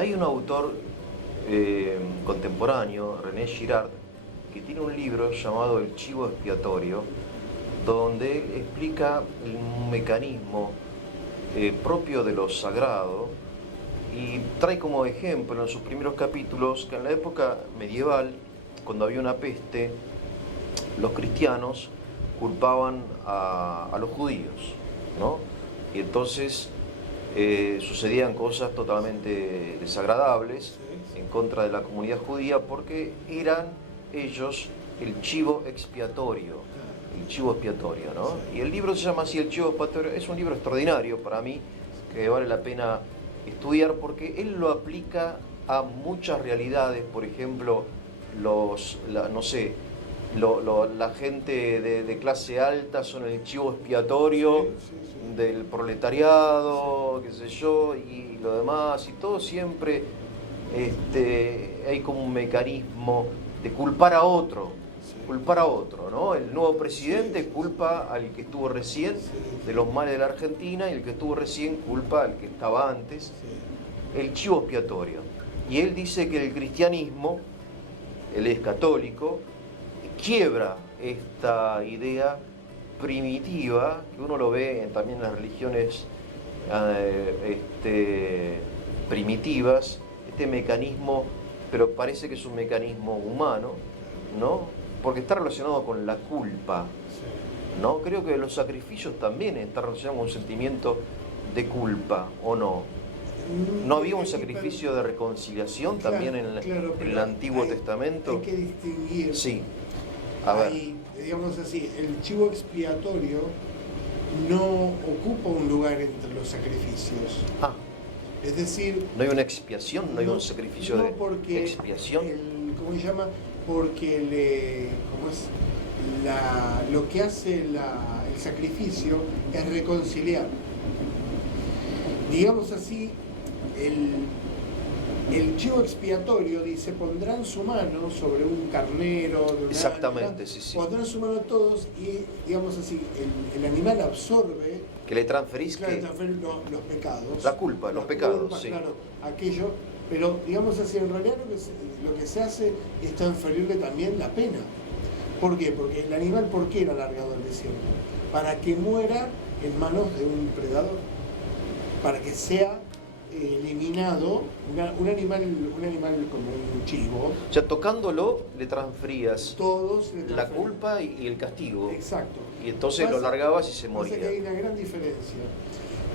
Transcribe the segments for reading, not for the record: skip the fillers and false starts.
Hay un autor contemporáneo, René Girard, que tiene un libro llamado El Chivo Expiatorio, donde él explica un mecanismo propio de lo sagrado y trae como ejemplo en sus primeros capítulos que en la época medieval, cuando había una peste, los cristianos culpaban a los judíos, ¿no? Y entonces sucedían cosas totalmente desagradables en contra de la comunidad judía porque eran ellos el chivo expiatorio, ¿no? Y el libro se llama así, El Chivo Expiatorio. Es un libro extraordinario para mí, que vale la pena estudiar porque él lo aplica a muchas realidades. Por ejemplo, la gente de clase alta son el chivo expiatorio del proletariado, qué sé yo, y lo demás, y todo siempre hay como un mecanismo de culpar a otro, ¿no? El nuevo presidente culpa al que estuvo recién de los males de la Argentina, y el que estuvo recién culpa al que estaba antes, el chivo expiatorio. Y él dice que el cristianismo, él es católico, quiebra esta idea primitiva, que uno lo ve también en las religiones primitivas, este mecanismo, pero parece que es un mecanismo humano, ¿no? Porque está relacionado con la culpa, ¿no? Creo que los sacrificios también están relacionados con un sentimiento de culpa, ¿o no? ¿No había un sacrificio de reconciliación también en el Antiguo Testamento? Hay que distinguir. Sí. A ver. Digamos así, el chivo expiatorio no ocupa un lugar entre los sacrificios. Es decir... ¿No hay una expiación? ¿No hay un sacrificio de expiación? ¿Cómo se llama? Porque lo que hace el sacrificio es reconciliar. Digamos así, el chivo expiatorio dice, pondrán su mano sobre un carnero, exactamente, sí. Pondrán su mano todos y, digamos así, el animal absorbe... Que le transferís los pecados. La culpa, los pecados, sí. Claro, aquello, pero digamos así, en realidad lo que se hace es transferirle también la pena. ¿Por qué? Porque el animal, ¿por qué era largado al desierto? Para que muera en manos de un predador, para que sea eliminado un animal como un chivo. O sea, tocándolo le transferías la culpa y el castigo. Exacto. Y entonces lo largabas y se moría. Que hay una gran diferencia.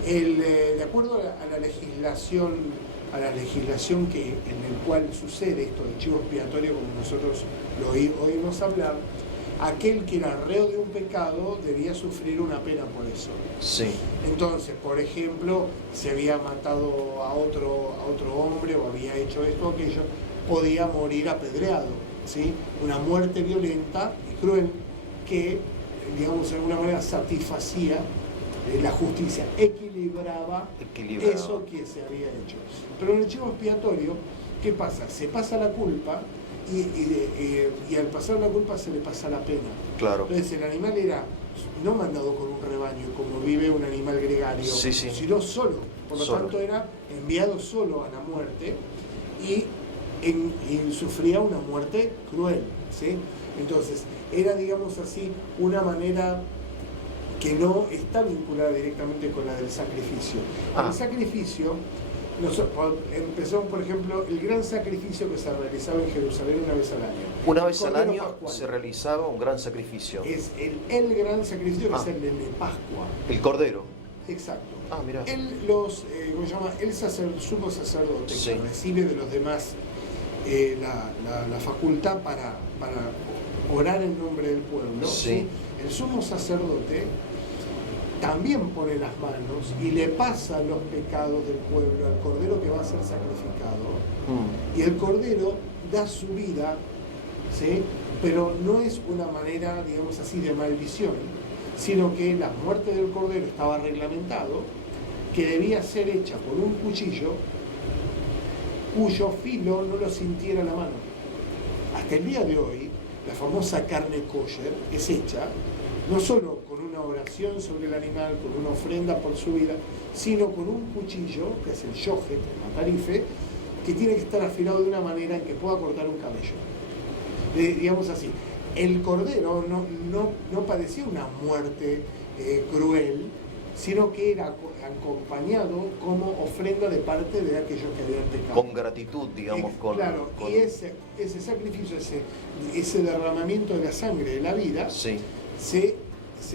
De acuerdo a la legislación en el cual sucede esto del chivo expiatorio, como nosotros lo oímos hablar, aquel que era reo de un pecado debía sufrir una pena por eso. Sí. Entonces, por ejemplo, si había matado a otro hombre o había hecho esto o aquello, podía morir apedreado, ¿sí? Una muerte violenta y cruel que, digamos, de alguna manera satisfacía la justicia, equilibraba eso que se había hecho. Pero en el chivo expiatorio, ¿qué pasa? Se pasa la culpa y al pasar la culpa se le pasa la pena. Claro. Entonces el animal era no mandado con un rebaño como vive un animal gregario, sino solo. Por lo tanto era enviado solo a la muerte y sufría una muerte cruel, ¿sí? Entonces era, digamos así, una manera que no está vinculada directamente con la del sacrificio. El sacrificio, empezó, por ejemplo, el gran sacrificio que se realizaba en Jerusalén una vez al año. Una vez al año se realizaba un gran sacrificio. Es el gran sacrificio que es el de Pascua. El Cordero. Exacto. Mirá. ¿Cómo se llama? El sumo sacerdote que recibe de los demás la facultad para orar en nombre del pueblo. Sí. El sumo sacerdote también pone las manos y le pasa los pecados del pueblo al cordero que va a ser sacrificado. Y el cordero da su vida, ¿sí? Pero no es una manera, digamos así, de maldición, sino que la muerte del cordero estaba reglamentado, que debía ser hecha con un cuchillo cuyo filo no lo sintiera la mano. Hasta el día de hoy, la famosa carne kosher es hecha no solo con una oración sobre el animal, con una ofrenda por su vida, sino con un cuchillo, que es el yohet, el matarife, que tiene que estar afilado de una manera en que pueda cortar un cabello. Digamos así, el cordero no padecía una muerte cruel, sino que era acompañado como ofrenda de parte de aquellos que habían pecado. Con gratitud, digamos. Claro, y ese sacrificio, ese derramamiento de la sangre de la vida, sí.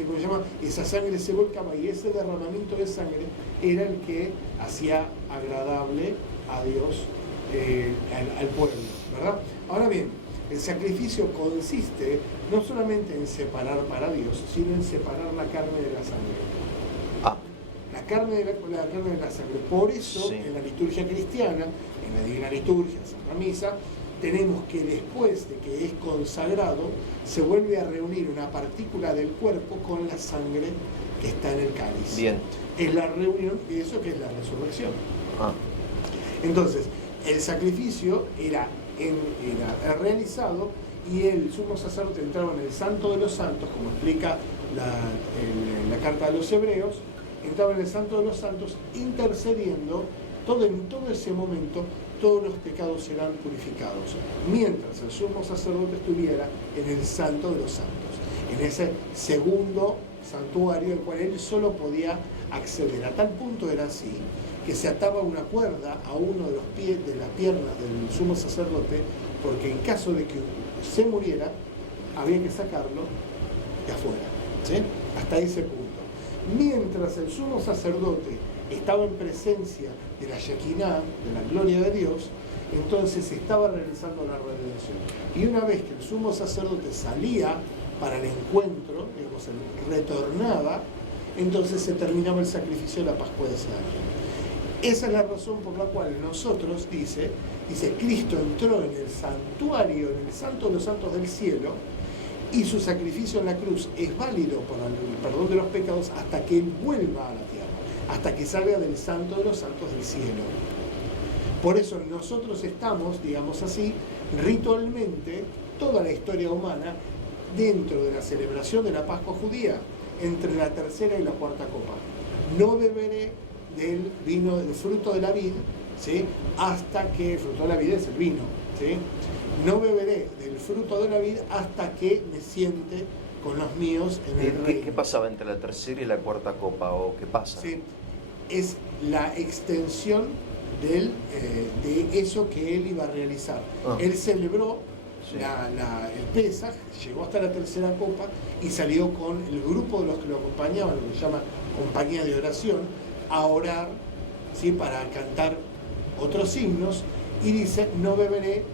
¿cómo se llama? Esa sangre se volcaba y ese derramamiento de sangre era el que hacía agradable a Dios, al pueblo, ¿verdad? Ahora bien, el sacrificio consiste no solamente en separar para Dios, sino en separar la carne de la sangre. La carne de la sangre. Por eso, sí, en la liturgia cristiana, en la Divina Liturgia, Santa Misa, tenemos que después de que es consagrado, se vuelve a reunir una partícula del cuerpo con la sangre que está en el cáliz. Bien. Es la reunión, y eso que es la resurrección. Entonces, el sacrificio era realizado y el sumo sacerdote entraba en el Santo de los Santos, como explica la carta de los Hebreos, entraba en el Santo de los Santos intercediendo, en todo ese momento todos los pecados serán purificados, mientras el sumo sacerdote estuviera en el Santo de los Santos, en ese segundo santuario al cual él solo podía acceder. A tal punto era así que se ataba una cuerda a uno de los pies, de las piernas del sumo sacerdote, porque en caso de que se muriera, había que sacarlo de afuera, ¿sí? Hasta ese punto. Mientras el sumo sacerdote estaba en presencia de la Shekinah, de la gloria de Dios, entonces se estaba realizando la redención. Y una vez que el sumo sacerdote salía para el encuentro, digamos, retornaba, entonces se terminaba el sacrificio de la Pascua de ese año. Esa es la razón por la cual nosotros, dice, Cristo entró en el santuario, en el Santo de los Santos del cielo, y su sacrificio en la cruz es válido para el perdón de los pecados hasta que Él vuelva a la tierra, hasta que salga del Santo de los Santos del cielo. Por eso nosotros estamos, digamos así, ritualmente, toda la historia humana, dentro de la celebración de la Pascua judía, entre la tercera y la cuarta copa. No beberé del vino, del fruto de la vid, ¿sí? Hasta que, el fruto de la vid es el vino, ¿sí? No beberé del fruto de la vid hasta que me siente con los míos en el reino. ¿Qué pasaba entre la tercera y la cuarta copa? ¿O qué pasa? Sí, es la extensión de eso que él iba a realizar. Él celebró el Pesaj, llegó hasta la tercera copa y salió con el grupo de los que lo acompañaban, lo que se llama compañía de oración, a orar, ¿sí? Para cantar otros himnos, y dice, no beberé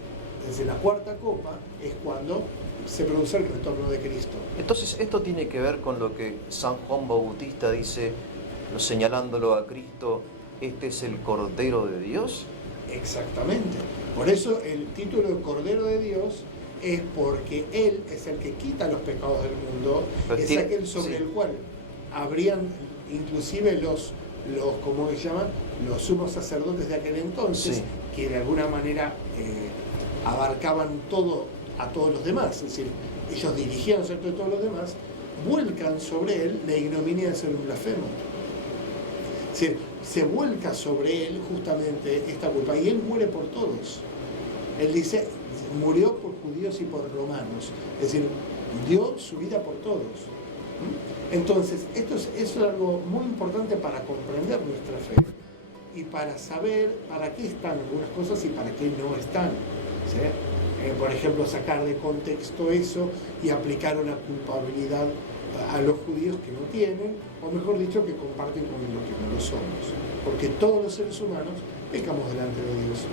desde la cuarta copa, es cuando se produce el retorno de Cristo. Entonces, esto tiene que ver con lo que San Juan Bautista dice, señalándolo a Cristo, este es el Cordero de Dios. Exactamente. Por eso el título de Cordero de Dios es porque Él es el que quita los pecados del mundo, pero es aquel sobre el cual habrían inclusive los ¿cómo se llama? Los sumos sacerdotes de aquel entonces, que de alguna manera abarcaban todo a todos los demás, es decir, ellos dirigían sobre todos los demás, vuelcan sobre él la ignominia de ser un blasfemo. Es decir, se vuelca sobre él justamente esta culpa, y él muere por todos. Él dice, murió por judíos y por romanos, es decir, dio su vida por todos. Entonces, esto es algo muy importante para comprender nuestra fe y para saber para qué están algunas cosas y para qué no están, ¿sí? Por ejemplo, sacar de contexto eso y aplicar una culpabilidad a los judíos que no tienen, o mejor dicho, que comparten con los que no lo somos, porque todos los seres humanos pecamos delante de Dios.